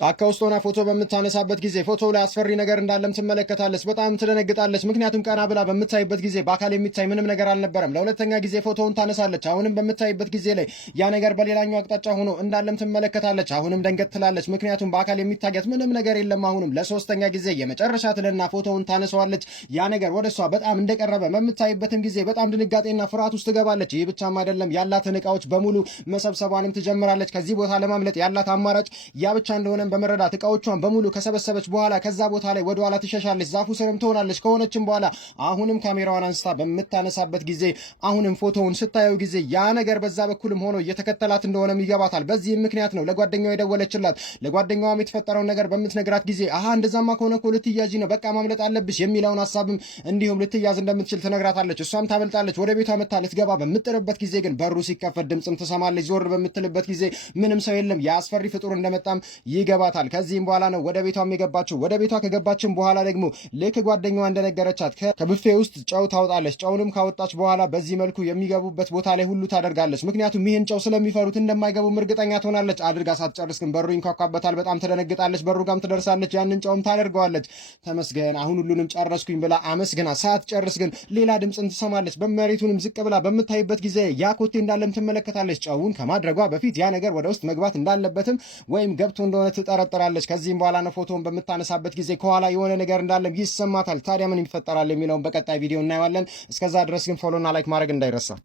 ጫካ ውስጥ ሆና ፎቶ በምታነሳበት ጊዜ ፎቶ ላይ አስፈሪ ነገር እንዳለም ትመለከታለች። በጣም ትደነግጣለች። ምክንያቱም ቀና ብላ በምታይበት ጊዜ በአካል የሚታይ ምንም ነገር አልነበረም። ለሁለተኛ ጊዜ ፎቶውን ታነሳለች። አሁንም በምታይበት ጊዜ ላይ ያ ነገር በሌላኛው አቅጣጫ ሆኖ እንዳለም ትመለከታለች። አሁንም ደንገጥ ትላለች። ምክንያቱም በአካል የሚታየት ምንም ነገር የለም። አሁንም ለሶስተኛ ጊዜ የመጨረሻ ትልና ፎቶውን ታነሳዋለች። ያ ነገር ወደ እሷ በጣም እንደቀረበ በምታይበትም ጊዜ በጣም ድንጋጤና ፍርሃት ውስጥ ትገባለች። ይህ ብቻም አይደለም፣ ያላትን እቃዎች በሙሉ መሰብሰቧንም ትጀምራለች። ከዚህ ቦታ ለማምለጥ ያላት አማራጭ ያ ብቻ እንደሆነ በመረዳት እቃዎቿን በሙሉ ከሰበሰበች በኋላ ከዛ ቦታ ላይ ወደ ኋላ ትሸሻለች። ዛፉ ስርም ትሆናለች። ከሆነችም በኋላ አሁንም ካሜራዋን አንስታ በምታነሳበት ጊዜ አሁንም ፎቶውን ስታየው ጊዜ ያ ነገር በዛ በኩልም ሆኖ እየተከተላት እንደሆነም ይገባታል። በዚህም ምክንያት ነው ለጓደኛዋ የደወለችላት። ለጓደኛዋም የተፈጠረውን ነገር በምትነግራት ጊዜ አሃ እንደዛማ ከሆነ እኮ ልትያዢ ነው፣ በቃ ማምለጥ አለብሽ የሚለውን ሀሳብም እንዲሁም ልትያዝ እንደምትችል ትነግራታለች። እሷም ታመልጣለች። ወደ ቤቷ መታ ልትገባ በምትጥርበት ጊዜ ግን በሩ ሲከፈት ድምፅም ትሰማለች። ዞር በምትልበት ጊዜ ምንም ሰው የለም። የአስፈሪ ፍጡር እንደመጣም ይገባታል። ከዚህም በኋላ ነው ወደ ቤቷም የገባችው። ወደ ቤቷ ከገባችም በኋላ ደግሞ ልክ ጓደኛዋ እንደነገረቻት ከብፌ ውስጥ ጨው ታወጣለች። ጨውንም ካወጣች በኋላ በዚህ መልኩ የሚገቡበት ቦታ ላይ ሁሉ ታደርጋለች። ምክንያቱም ይህን ጨው ስለሚፈሩት እንደማይገቡም እርግጠኛ ትሆናለች። አድርጋ ሳትጨርስ ግን በሩ ይንኳኳበታል። በጣም ትደነግጣለች። በሩ ጋም ትደርሳለች። ያንን ጨውም ታደርገዋለች። ተመስገን አሁን ሁሉንም ጨረስኩኝ ብላ አመስግና ሳትጨርስ ግን ሌላ ድምፅን ትሰማለች። በመሬቱንም ዝቅ ብላ በምታይበት ጊዜ ያ ኮቴ እንዳለም ትመለከታለች። ጨውን ከማድረጓ በፊት ያ ነገር ወደ ውስጥ መግባት እንዳለበትም ወይም ገብቶ እንደሆነ ትጠረጥራለች። ከዚህም በኋላ ነው ፎቶን በምታነሳበት ጊዜ ከኋላ የሆነ ነገር እንዳለም ይሰማታል። ታዲያ ምን ይፈጠራል የሚለውን በቀጣይ ቪዲዮ እናየዋለን። እስከዛ ድረስ ግን ፎሎና ላይክ ማድረግ እንዳይረሳ።